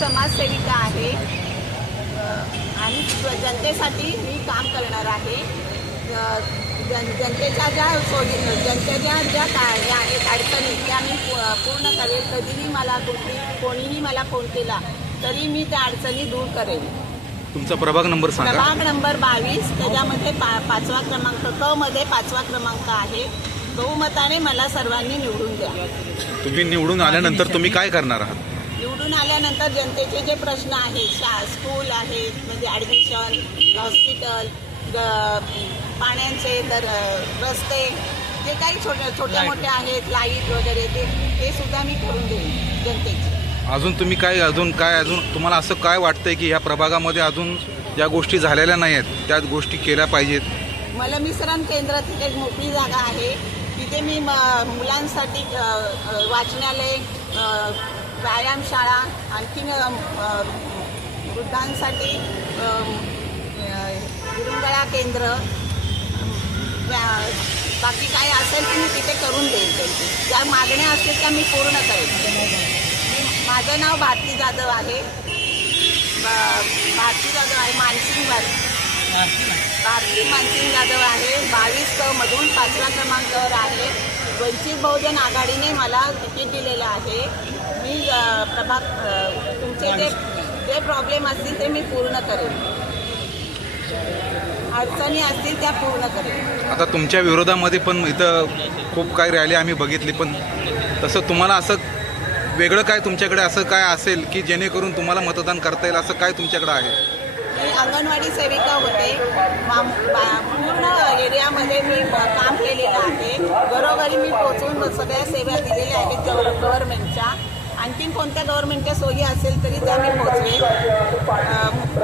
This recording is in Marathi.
समाजसेविका आहे. आणि जनतेसाठी मी काम करणार आहे. जन जनतेच्या ज्या सोयी जनतेच्या ज्या काय ह्या आहेत अडचणी त्या मी पूर्ण करेल. कधीही मला कुठली कोणीही मला फोन केला तरी मी त्या अडचणी दूर करेल. तुमचा प्रभाग नंबर सांगा. प्रभाग नंबर बावीस त्याच्यामध्ये पा पाचवा क्रमांक क मध्ये पाचवा क्रमांक आहे. बहुमताने मला सर्वांनी निवडून द्या. तुम्ही निवडून आल्यानंतर तुम्ही काय करणार आहात? निवडून आल्यानंतर जनतेचे जे प्रश्न आहेत शा स्कूल आहेत म्हणजे ॲडमिशन हॉस्पिटल ग- पाण्याचे तर रस्ते जे काही छोटे छोटे मोठे आहेत लाइट वगैरे ते ते सुद्धा मी करून देईन जनतेचे. अजून तुम्ही काय अजून काय अजून तुम्हाला असं काय वाटतंय की ह्या प्रभागामध्ये अजून ज्या गोष्टी झालेल्या नाही आहेत त्या गोष्टी केल्या पाहिजेत? मलमिश्रण केंद्र तिथे एक मोकळी जागा आहे. तिथे मी मुलांसाठी वाचनालय व्यायामशाळा आणखीन वृद्धांसाठी विरंगुळा केंद्र बाकी काय असेल ते मी तिथे करून देईन त्यांची. ज्या मागण्या असतील त्या मी पूर्ण करेन. माझं नाव भारती जाधव आहे. भारती जाधव आहे मानसिंग भारती भारती मानसिंग जाधव आहे. बावीस क मधून पाचव्या क्रमांकावर आहे. वंचित बहुजन आघाडीने मला तिकीट दिलेलं आहे. मी प्रभाग तुमचे जे जे प्रॉब्लेम असतील ते मी पूर्ण करेन. अडचणी असतील त्या पूर्ण करेन. आता तुमच्या विरोधामध्ये पण इथं खूप काही रॅली आम्ही बघितली पण तसं तुम्हाला असं वेगळं काय तुमच्याकडे असं काय असेल की जेणेकरून तुम्हाला मतदान करता येईल असं काय तुमच्याकडे आहे? मी अंगणवाडी सेविका होते. पूर्ण एरियामध्ये मी काम केलेलं आहे. घरोघरी मी पोचून सगळ्या सेवा दिलेल्या आहेत गव्हर गव्हर्नमेंटच्या. आणखीन कोणत्या गव्हर्नमेंटच्या सोयी असेल तरी त्या मी पोचवेन